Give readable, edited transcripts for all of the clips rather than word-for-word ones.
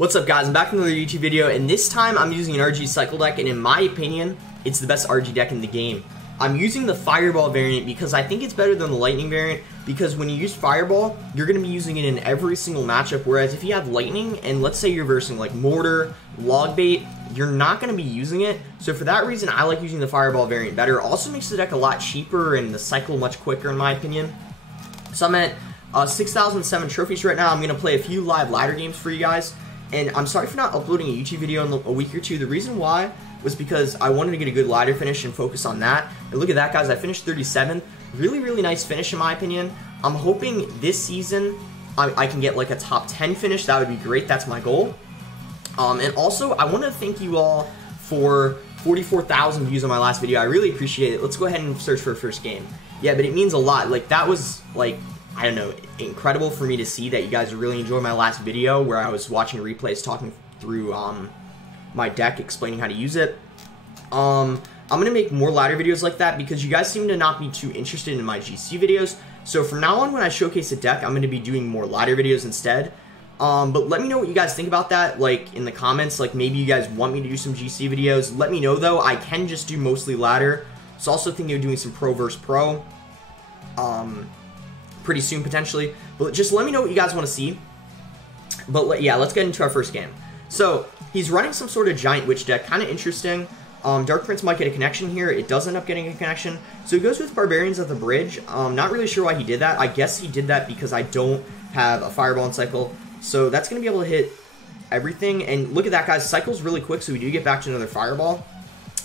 What's up, guys? I'm back with another YouTube video, and this time I'm using an RG cycle deck, and in my opinion, it's the best RG deck in the game. I'm using the Fireball variant because I think it's better than the Lightning variant, because when you use Fireball, you're going to be using it in every single matchup, whereas if you have Lightning, and let's say you're versing like Mortar, Log Bait, you're not going to be using it. So for that reason, I like using the Fireball variant better. It also makes the deck a lot cheaper and the cycle much quicker in my opinion. So I'm at 6,007 trophies right now. I'm going to play a few live ladder games for you guys. And I'm sorry for not uploading a YouTube video in a week or two. The reason why was because I wanted to get a good ladder finish and focus on that. And look at that, guys. I finished 37th. Really nice finish in my opinion. I'm hoping this season I can get like a top 10 finish. That would be great. That's my goal. And also, I want to thank you all for 44,000 views on my last video. I really appreciate it. Let's go ahead and search for a first game. Yeah, but it means a lot. Like, that was, like, I don't know, incredible for me to see that you guys really enjoyed my last video where I was watching replays, talking through my deck, explaining how to use it. I'm going to make more ladder videos like that because you guys seem to not be too interested in my GC videos. So from now on, when I showcase a deck, I'm going to be doing more ladder videos instead. But let me know what you guys think about that, like, in the comments. Like, maybe you guys want me to do some GC videos. Let me know, though. I can just do mostly ladder. So also thinking of doing some pro versus pro. Pretty soon, potentially. But just let me know what you guys want to see. But yeah, let's get into our first game. So, he's running some sort of Giant Witch deck. Kind of interesting. Dark Prince might get a connection here. It does end up getting a connection. So he goes with Barbarians at the bridge. Not really sure why he did that. I guess he did that because I don't have a Fireball in cycle. So that's going to be able to hit everything. And look at that, guys. Cycle's really quick, so we do get back to another Fireball.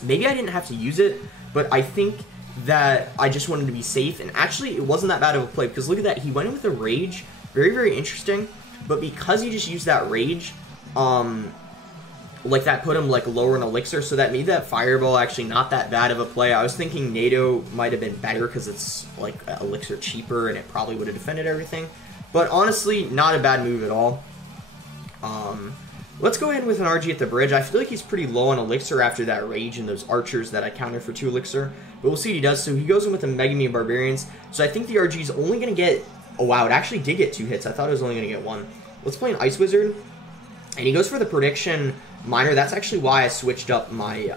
Maybe I didn't have to use it, but I think that I just wanted to be safe, and actually it wasn't that bad of a play, because look at that, he went in with a Rage, very interesting, but because he just used that Rage, like that put him like lower in Elixir, so that made that Fireball actually not that bad of a play. I was thinking NATO might have been better because it's like Elixir cheaper and it probably would have defended everything, but honestly, not a bad move at all. Let's go ahead with an RG at the bridge. I feel like he's pretty low on Elixir after that Rage and those Archers that I countered for 2 Elixir. But we'll see what he does. So he goes in with a Mega Me and Barbarians. So I think the RG is only going to get... Oh, wow. It actually did get 2 hits. I thought it was only going to get 1. Let's play an Ice Wizard. And he goes for the Prediction Miner. That's actually why I switched up my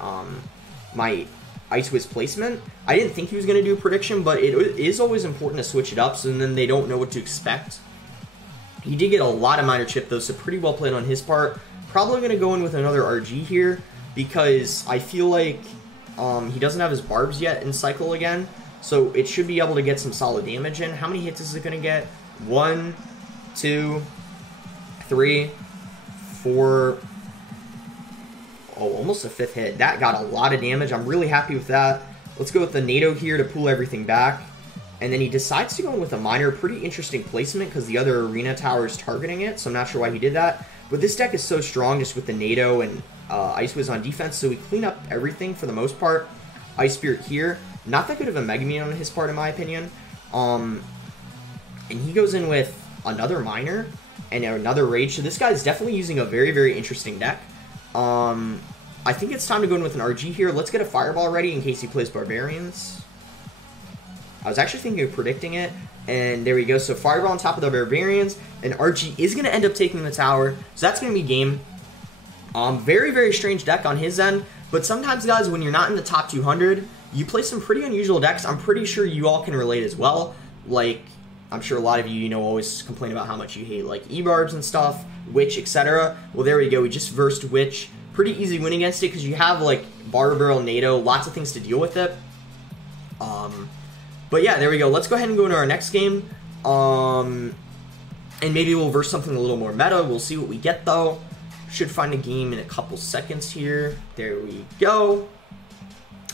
my Ice Wiz placement. I didn't think he was going to do a Prediction, but it is always important to switch it up so then they don't know what to expect. He did get a lot of Miner Chip, though, so pretty well played on his part. Probably going to go in with another RG here because I feel like he doesn't have his Barbs yet in cycle again, so it should be able to get some solid damage in. How many hits is it going to get? 1, 2, 3, 4. Oh, almost a 5th hit. That got a lot of damage. I'm really happy with that. Let's go with the NATO here to pull everything back. And then he decides to go in with a Miner. Pretty interesting placement because the other Arena Tower is targeting it, so I'm not sure why he did that. But this deck is so strong just with the NATO and Ice Wiz on defense, so we clean up everything for the most part. Ice Spirit here. Not that good of a Mega Man on his part, in my opinion. And he goes in with another Miner and another Rage. So this guy's definitely using a very interesting deck. I think it's time to go in with an RG here. Let's get a Fireball ready in case he plays Barbarians. I was actually thinking of predicting it, and there we go. So Fireball on top of the Barbarians, and RG is going to end up taking the tower, so that's going to be game. Very strange deck on his end, but sometimes, guys, when you're not in the top 200, you play some pretty unusual decks. I'm pretty sure you all can relate as well. Like, I'm sure a lot of you, always complain about how much you hate, like, E-Barbs and stuff, Witch, etc. Well, there we go. We just versed Witch. Pretty easy win against it because you have, like, Barber Barrel, NATO, lots of things to deal with it. But yeah, there we go. Let's go ahead and go into our next game. And maybe we'll verse something a little more meta. We'll see what we get, though. Should find a game in a couple seconds here. There we go.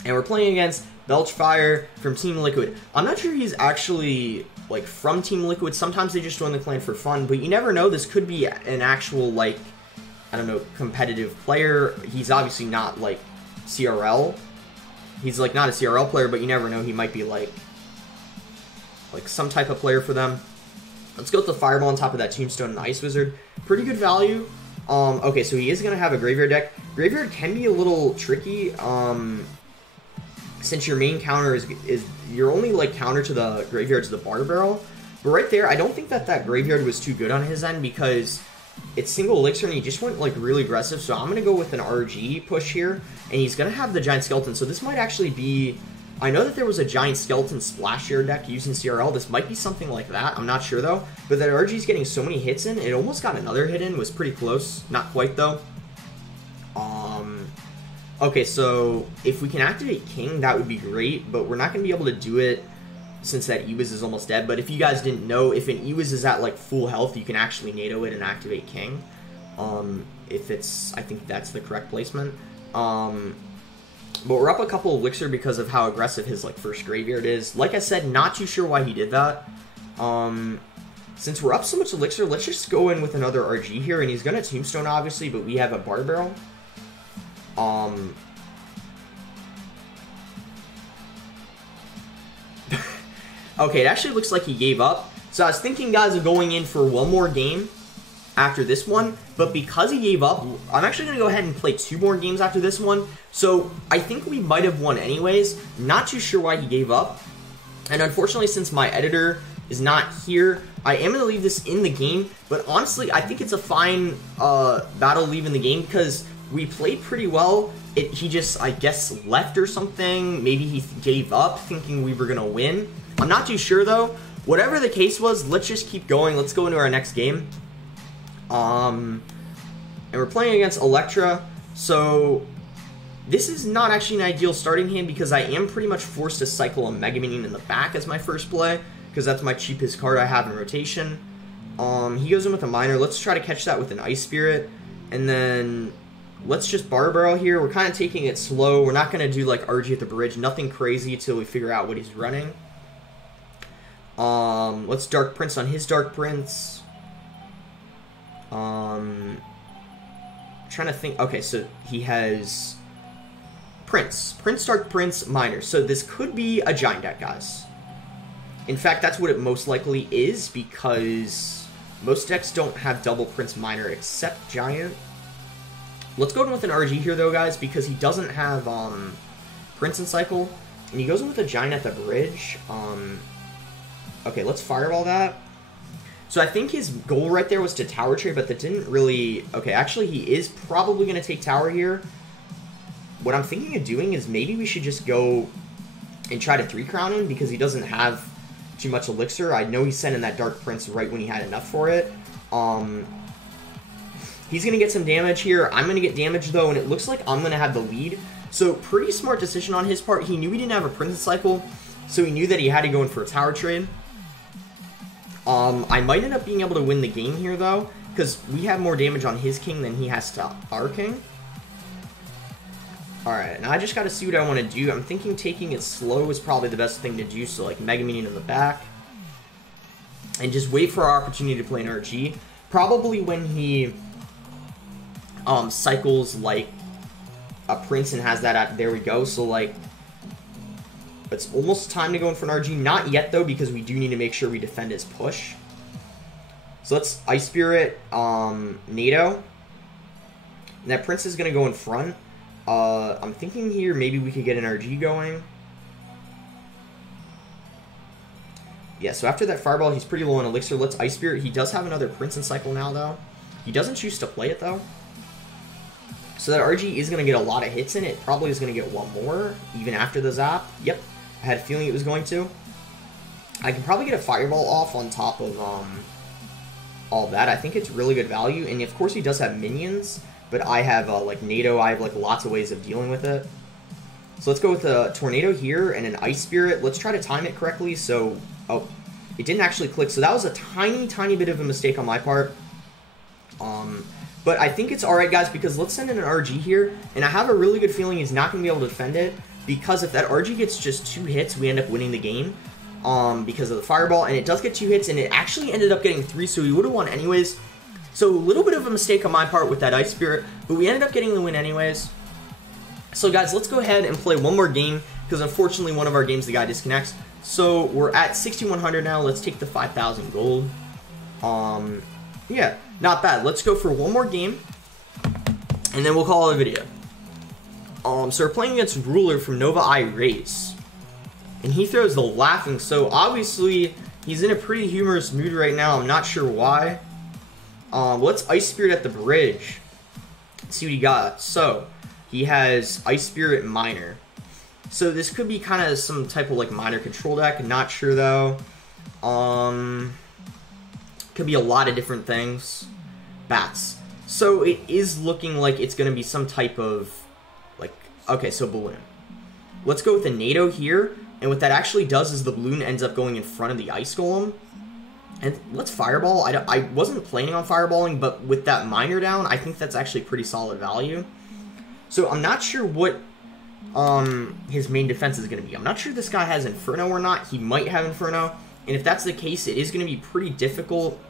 And we're playing against Belchfire from Team Liquid. I'm not sure he's actually, like, from Team Liquid. Sometimes they just join the clan for fun. But you never know. This could be an actual, like, I don't know, competitive player. He's obviously not, like, CRL. He's, like, not a CRL player, but you never know. He might be, like some type of player for them. Let's go with the Fireball on top of that Tombstone and Ice Wizard. Pretty good value. Okay, so he is going to have a Graveyard deck. Graveyard can be a little tricky, since your main counter is your only, like, counter to the Graveyard is the Barter Barrel. But right there, I don't think that Graveyard was too good on his end because it's single elixir, and he just went, like, really aggressive. So I'm going to go with an RG push here, and he's going to have the giant skeleton. So this might actually be... I know that there was a giant skeleton splash share deck using CRL. This might be something like that. I'm not sure, though. But that RG's getting so many hits in. It almost got another hit in. Was pretty close. Not quite, though. Okay, so if we can activate King, that would be great. But we're not going to be able to do it since that Ewis is almost dead. But if you guys didn't know, if an Ewis is at, like, full health, you can actually NATO it and activate King. If it's... I think that's the correct placement. But we're up a couple elixir because of how aggressive his, like, first graveyard is. Like I said, not too sure why he did that. Since we're up so much elixir, let's just go in with another RG here. And he's going to Tombstone, obviously, but we have a Bar Barrel. Okay, it actually looks like he gave up. So I was thinking, guys, of going in for one more game after this one, but because he gave up, I'm actually going to go ahead and play 2 more games after this one. So I think we might have won anyways. Not too sure why he gave up. And unfortunately, since my editor is not here, I am going to leave this in the game. But honestly, I think it's a fine battle to leave in the game because we played pretty well. He just, I guess, left or something. Maybe he gave up thinking we were going to win. I'm not too sure, though. Whatever the case was, let's just keep going. Let's go into our next game. And we're playing against Elektra. So this is not actually an ideal starting hand because I am pretty much forced to cycle a Mega Minion in the back as my first play because that's my cheapest card I have in rotation. He goes in with a Miner. Let's try to catch that with an Ice Spirit. And then let's just Bar Barrel here. We're kind of taking it slow. We're not going to do like RG at the bridge. Nothing crazy until we figure out what he's running. Let's Dark Prince on his Dark Prince. Trying to think. Okay, so he has Prince, Dark Prince, Miner. So this could be a Giant deck, guys. In fact, that's what it most likely is because most decks don't have double Prince Miner except Giant. Let's go in with an RG here, though, guys, because he doesn't have Prince and Cycle, and he goes in with a Giant at the bridge. Okay, let's Fireball that. So I think his goal right there was to Tower Trade, but that didn't really... Okay, actually, he is probably going to take Tower here. What I'm thinking of doing is maybe we should just go and try to 3-crown him because he doesn't have too much elixir. I know he sent in that Dark Prince right when he had enough for it. He's going to get some damage here. I'm going to get damage, though, and it looks like I'm going to have the lead. So pretty smart decision on his part. He knew he didn't have a Prince Cycle, so he knew that he had to go in for a Tower Trade. I might end up being able to win the game here, though, because we have more damage on his king than he has to our king. Alright, now I just got to see what I want to do. I'm thinking taking it slow is probably the best thing to do, so like Mega Minion in the back. And just wait for our opportunity to play an RG. Probably when he cycles like a Prince and has that at, there we go, so like it's almost time to go in for an RG. Not yet, though, because we do need to make sure we defend his push. So let's Ice Spirit, NATO. And that Prince is going to go in front. I'm thinking here maybe we could get an RG going. Yeah, so after that Fireball, he's pretty low on Elixir. Let's Ice Spirit. He does have another Prince and Cycle now, though. He doesn't choose to play it, though. So that RG is going to get a lot of hits in it. Probably is going to get one more, even after the Zap. Yep. I had a feeling it was going to. I can probably get a Fireball off on top of all that. I think it's really good value. And of course he does have minions, but I have like NATO. I have like lots of ways of dealing with it. So let's go with a Tornado here and an Ice Spirit. Let's try to time it correctly. So, oh, it didn't actually click. So that was a tiny bit of a mistake on my part. But I think it's alright, guys, because let's send in an RG here. And I have a really good feeling he's not going to be able to defend it. Because if that RG gets just 2 hits, we end up winning the game. Because of the Fireball. And it does get 2 hits, and it actually ended up getting 3, so we would have won anyways. So a little bit of a mistake on my part with that Ice Spirit. But we ended up getting the win anyways. So, guys, let's go ahead and play one more game. Because unfortunately, one of our games, the guy disconnects. So we're at 6,100 now. Let's take the 5,000 gold. Yeah, not bad. Let's go for one more game, and then we'll call it a video. So we're playing against Ruler from Nova I Race, and he throws the Laughing. So obviously he's in a pretty humorous mood right now. I'm not sure why. Let's Ice Spirit at the bridge. Let's see what he got. So, he has Ice Spirit Minor. So, this could be kind of some type of, like, minor control deck. Not sure, though. Could be a lot of different things. Bats. So, it is looking like it's going to be some type of, like, okay, so Balloon. Let's go with a NATO here. And what that actually does is the Balloon ends up going in front of the Ice Golem. And let's Fireball. I wasn't planning on Fireballing, but with that Minor down, I think that's actually pretty solid value. So I'm not sure what his main defense is going to be. I'm not sure this guy has Inferno or not. He might have Inferno. And if that's the case, it is going to be pretty difficult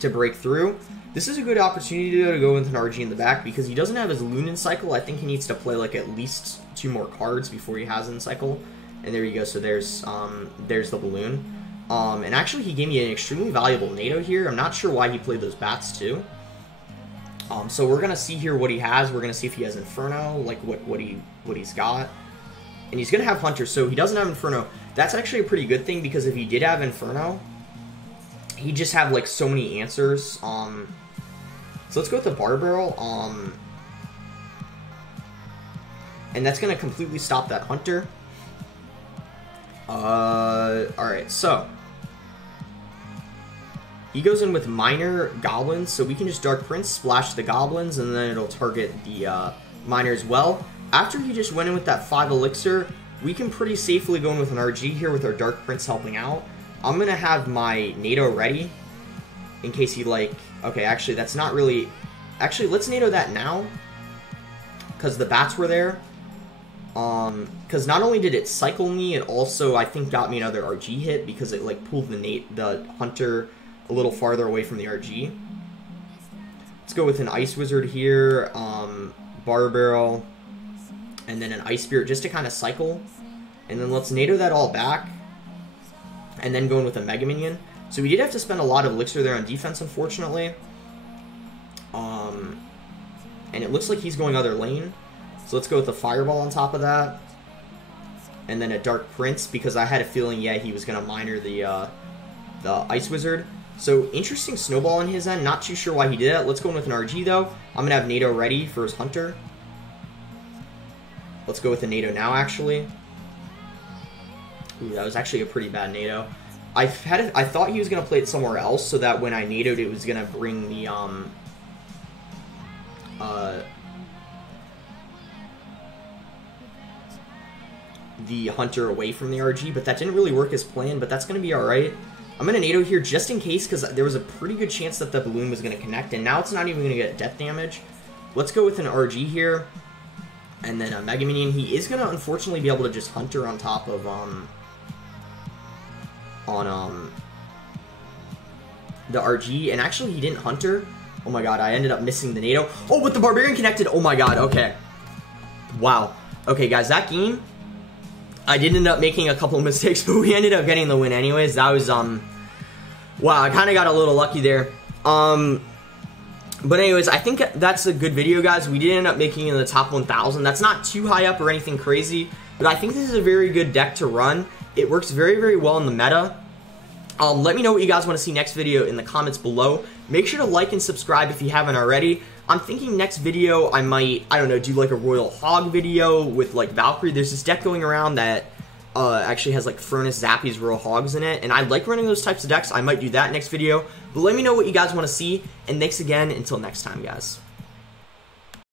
to break through. This is a good opportunity to go with an RG in the back because he doesn't have his Lunan Cycle. I think he needs to play like at least 2 more cards before he has in Cycle. And there you go. So there's the Balloon. And actually he gave me an extremely valuable NATO here. I'm not sure why he played those bats too. So we're gonna see here what he has. We're gonna see if he has Inferno, like what he's got. And he's gonna have Hunter, so he doesn't have Inferno. That's actually a pretty good thing because if he did have Inferno, he'd just have like so many answers. So let's go with the Bar Barrel. And that's gonna completely stop that Hunter. Alright, so he goes in with Minor Goblins, so we can just Dark Prince, splash the Goblins, and then it'll target the Minor as well. After he just went in with that 5 Elixir, we can pretty safely go in with an RG here with our Dark Prince helping out. I'm going to have my NATO ready in case he, like... Okay, actually, that's not really... Actually, let's NATO that now, because the bats were there. Because not only did it cycle me, it also, I think, got me another RG hit because it, like, pulled the Hunter a little farther away from the RG. Let's go with an Ice Wizard here, Bar Barrel, and then an Ice Spirit just to kind of cycle. And then let's NATO that all back, and then go in with a Mega Minion. So we did have to spend a lot of Elixir there on defense, unfortunately. And it looks like he's going other lane. So let's go with the Fireball on top of that. And then a Dark Prince, because I had a feeling, yeah, he was going to Minor the Ice Wizard. So, interesting Snowball on his end. Not too sure why he did that. Let's go in with an RG, though. I'm going to have NATO ready for his Hunter. Let's go with a NATO now, actually. Ooh, that was actually a pretty bad NATO. I thought he was going to play it somewhere else, so that when I NATO'd, it was going to bring the, Hunter away from the RG, but that didn't really work as planned, but that's going to be alright. I'm going to NATO here just in case, because there was a pretty good chance that the Balloon was going to connect, and now it's not even going to get death damage. Let's go with an RG here, and then a Mega Minion. He is going to, unfortunately, be able to just Hunter on top of, the RG, and actually he didn't Hunter. Oh my god, I ended up missing the NATO. Oh, but the Barbarian connected! Oh my god, okay. Wow. Okay, guys, that game... I did end up making a couple of mistakes, but we ended up getting the win anyways. That was, wow, I kind of got a little lucky there. But anyways, I think that's a good video, guys. We did end up making it in the top 1,000. That's not too high up or anything crazy, but I think this is a very good deck to run. It works very, very well in the meta. Let me know what you guys want to see next video in the comments below. Make sure to like and subscribe if you haven't already. I'm thinking next video I might, I don't know, do like a Royal Hog video with like Valkyrie. There's this deck going around that actually has like Furnace, Zappies, Royal Hogs in it, and I like running those types of decks. I might do that next video, but let me know what you guys want to see, and thanks again until next time, guys.